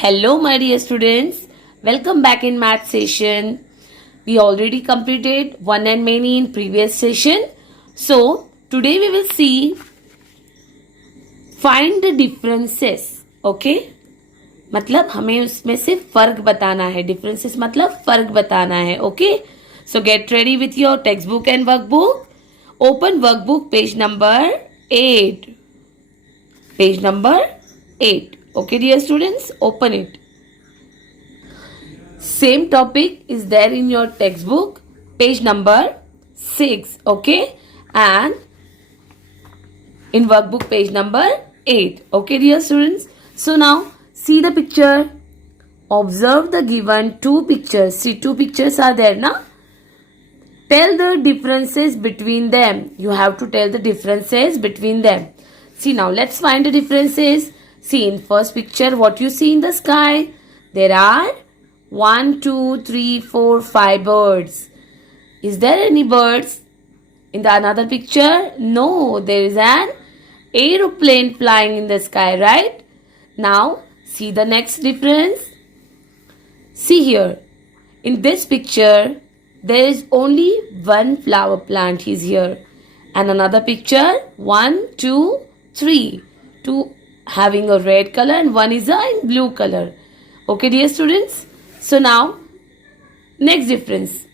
Hello, my dear students. Welcome back in math session. We already completed one and many in previous session. So, today we will see find the differences. Okay? मतलब हमें उसमें से फर्क बताना है. Differences मतलब फर्क बताना है. Okay? So, get ready with your textbook and workbook. Open workbook page number 8. Page number 8. Okay, dear students, open it. Same topic is there in your textbook, page number 6. Okay, and in workbook page number 8. Okay, dear students. So now see the picture. Observe the given two pictures. See, two pictures are there now. Tell the differences between them. You have to tell the differences between them. See, now let's find the differences. See, in first picture, what you see in the sky? There are 1, 2, 3, 4, 5 birds. Is there any birds in the another picture? No, there is an aeroplane flying in the sky, right? Now, see the next difference. See here, in this picture, there is only one flower plant is here. And another picture, 1, 2, 3. Two having a red color and one is in blue color. Okay, dear students. So now, next difference.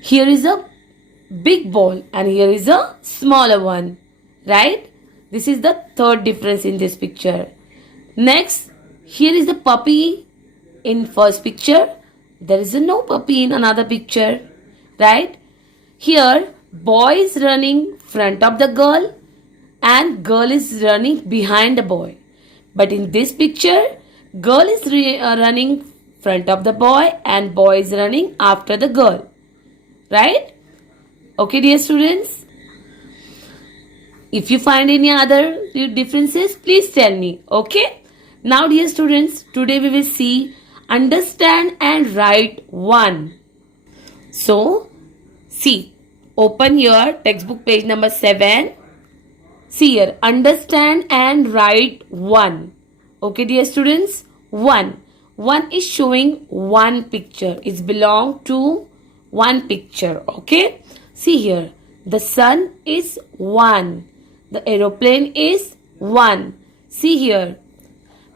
Here is a big ball and here is a smaller one. Right? This is the third difference in this picture. Next, here is the puppy in first picture. There is no puppy in another picture. Right? Here, boy is running front of the girl and girl is running behind the boy. But in this picture, girl is running front of the boy and boy is running after the girl. Right? Okay, dear students. If you find any other differences, please tell me. Okay? Now, dear students, today we will see understand and write one. So, see, open your textbook page number 7. See here, understand and write one. Okay, dear students, one. One is showing one picture. It's belong to one picture. Okay, see here, the sun is one. The aeroplane is one. See here,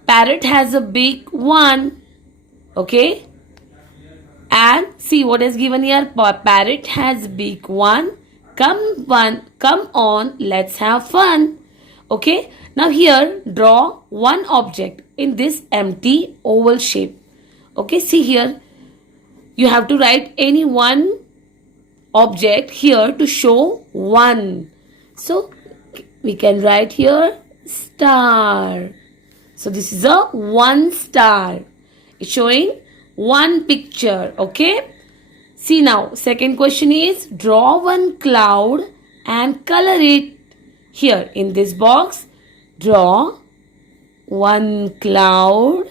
parrot has a big one. Okay, and see what is given here. Parrot has big one. Come on, let's have fun. Okay, now here draw one object in this empty oval shape. Okay, see here, you have to write any one object here to show one. So we can write here star. So this is a one star. It's showing one picture. Okay. See now, second question is draw one cloud and color it. Here in this box, draw one cloud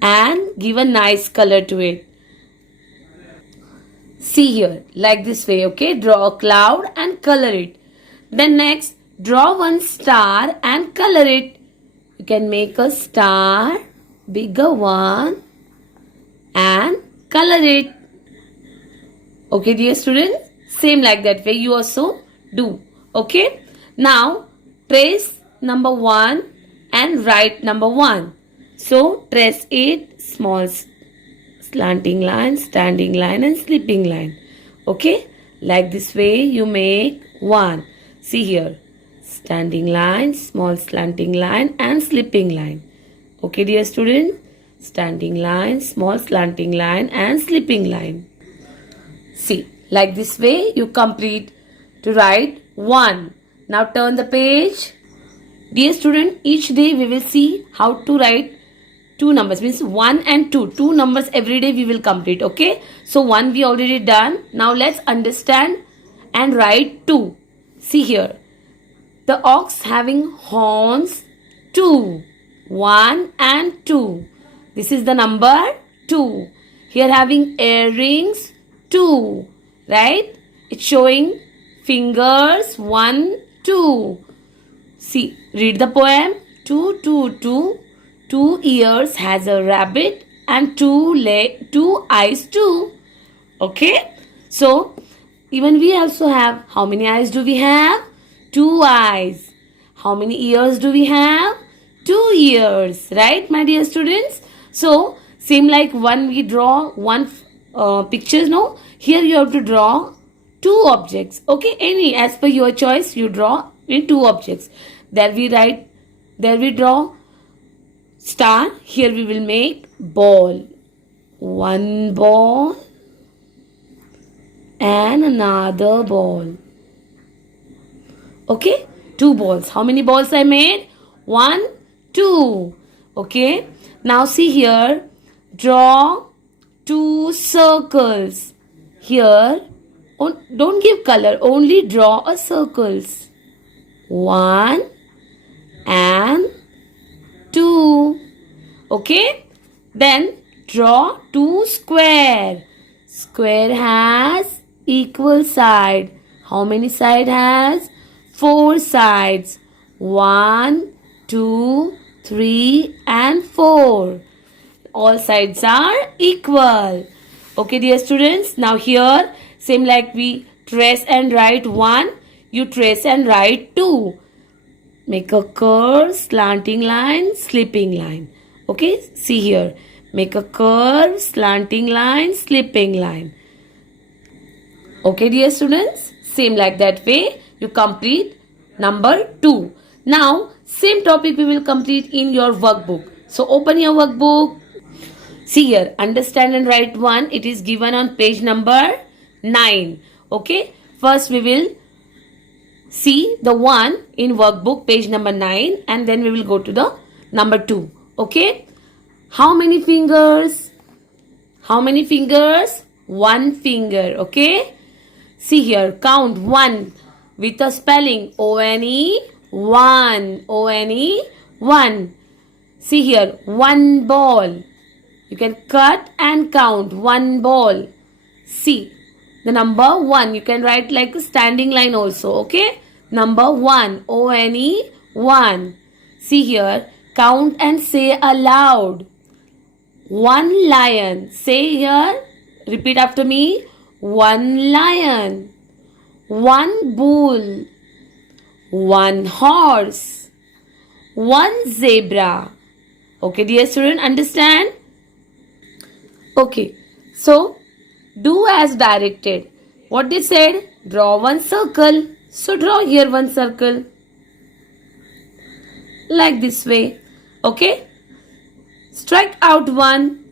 and give a nice color to it. See here, like this way, okay? Draw a cloud and color it. Then next, draw one star and color it. You can make a star, bigger one, and color it. Okay, dear students, same like that way you also do. Okay, now trace number 1 and write number 1. So trace it, small slanting line, standing line and slipping line. Okay, like this way you make 1. See here, standing line, small slanting line and slipping line. Okay, dear students, standing line, small slanting line and slipping line. See, like this way you complete to write 1. Now turn the page. Dear student, each day we will see how to write two numbers, means 1 and 2. Two numbers every day we will complete. Okay, so 1 we already done. Now let's understand and write 2. See here, the ox having horns 2. 1 and 2. This is the number 2. Here having earrings 2. Right? It's showing fingers 1, 2. See, read the poem. Two ears has a rabbit and two eyes too. Okay, so even we also have, how many eyes do we have? Two eyes. How many ears do we have? Two ears, right, my dear students? So same like one we draw one pictures, no? Here you have to draw two objects. Okay, any as per your choice you draw in two objects. There we draw star. Here we will make ball. One ball and another ball. Okay, two balls. How many balls I made? One, two. Okay, now see here. Draw two circles. Here, don't give color, only draw a circles. One and two. Okay, then draw two square. Square has equal side. How many side has? Four sides. 1, 2, 3 and 4. All sides are equal. Okay, dear students. Now here, same like we trace and write 1, you trace and write 2. Make a curve, slanting line, slipping line. Okay, see here. Make a curve, slanting line, slipping line. Okay, dear students. Same like that way, you complete number 2. Now, same topic we will complete in your workbook. So, open your workbook. See here, understand and write 1. It is given on page number 9. Okay, first we will see the 1 in workbook page number 9 and then we will go to the number 2. Okay, how many fingers? How many fingers? One finger. Okay, see here, count 1 with a spelling O-N-E, 1, O-N-E, 1. See here, one ball. You can cut and count one ball. See the number 1. You can write like a standing line also. Okay, number 1, O-N-E, 1. See here, count and say aloud. One lion. Say here, repeat after me. One lion. One bull. One horse. One zebra. Okay, dear student, understand? Okay, so do as directed. What they said? Draw one circle. So draw here one circle. Like this way. Okay. Strike out one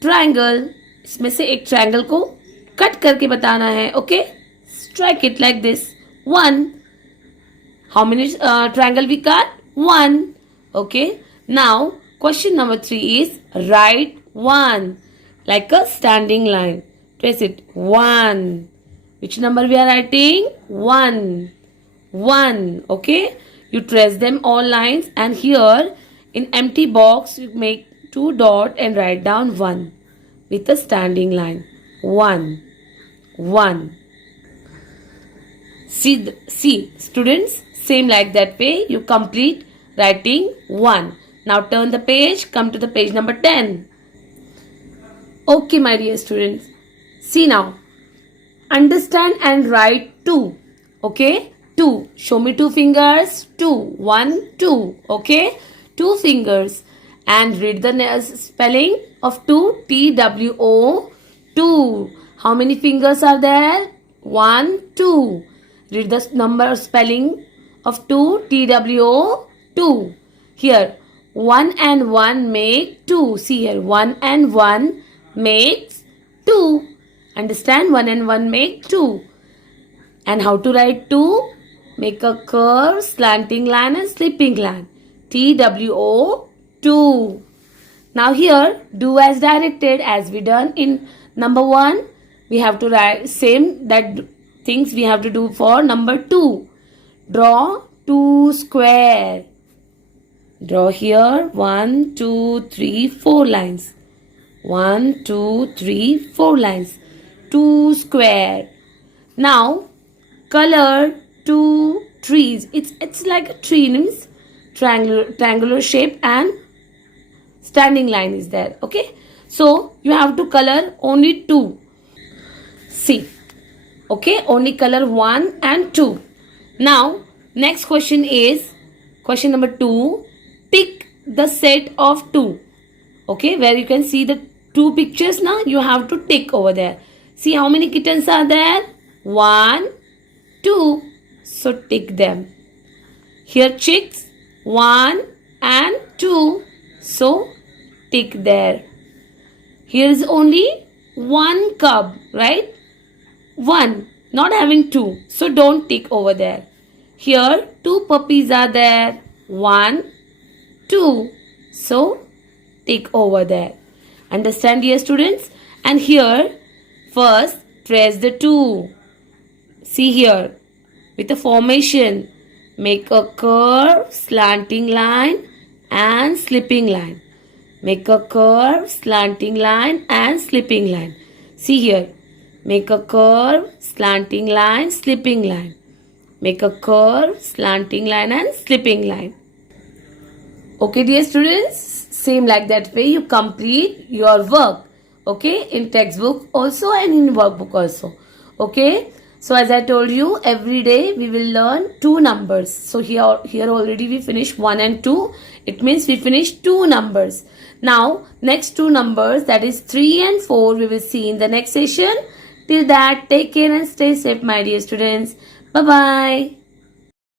triangle. इसमें से एक triangle को cut करके बताना है. Okay. Strike it like this. 1. How many triangle we cut? 1. Okay. Now, question number 3 is write 1. Like a standing line. Trace it. 1. Which number we are writing? 1. 1. Okay. You trace them all lines and here in empty box you make 2 dot and write down 1 with a standing line. 1. 1. See students, same like that way you complete writing 1. Now turn the page, come to the page number 10. Okay, my dear students. See now. Understand and write 2. Okay? 2. Show me 2 fingers. 2. 1, 2. Okay? 2 fingers. And read the spelling of 2. T-W-O. 2. How many fingers are there? 1, 2. Read the number spelling of 2. T-W-O. 2. Here. 1 and 1 make 2. See here. 1 and 1 makes 2. Understand? 1 and 1 make 2. And how to write 2? Make a curve, slanting line and slipping line. T-W-O, 2. Now here, do as directed as we done in number 1. We have to write same that things we have to do for number 2. Draw 2 square. Draw here 1, 2, 3, 4 lines. 1, 2, 3, 4 lines. 2 square. Now color 2 trees. It's like a tree. Means triangular shape and standing line is there. Okay, so you have to color only 2. See, okay, only color 1 and 2. Now next question is question number 2. Pick the set of 2. Okay, where you can see the 2 pictures. Now you have to tick over there. See how many kittens are there? 1, 2. So tick them. Here chicks 1 and 2. So tick there. Here is only 1 cub, right? 1, not having 2. So don't tick over there. Here 2 puppies are there. 1, 2. So tick over there. Understand, dear students? And here first trace the 2. See here with a formation. Make a curve, slanting line and slipping line. Make a curve, slanting line and slipping line. See here. Make a curve, slanting line, slipping line. Make a curve, slanting line and slipping line. Okay, dear students, same like that way you complete your work. Okay, in textbook also and in workbook also. Okay, so as I told you, every day we will learn 2 numbers. So here already we finished 1 and 2. It means we finished 2 numbers. Now next 2 numbers, that is 3 and 4, we will see in the next session. Till that, take care and stay safe, my dear students. Bye bye.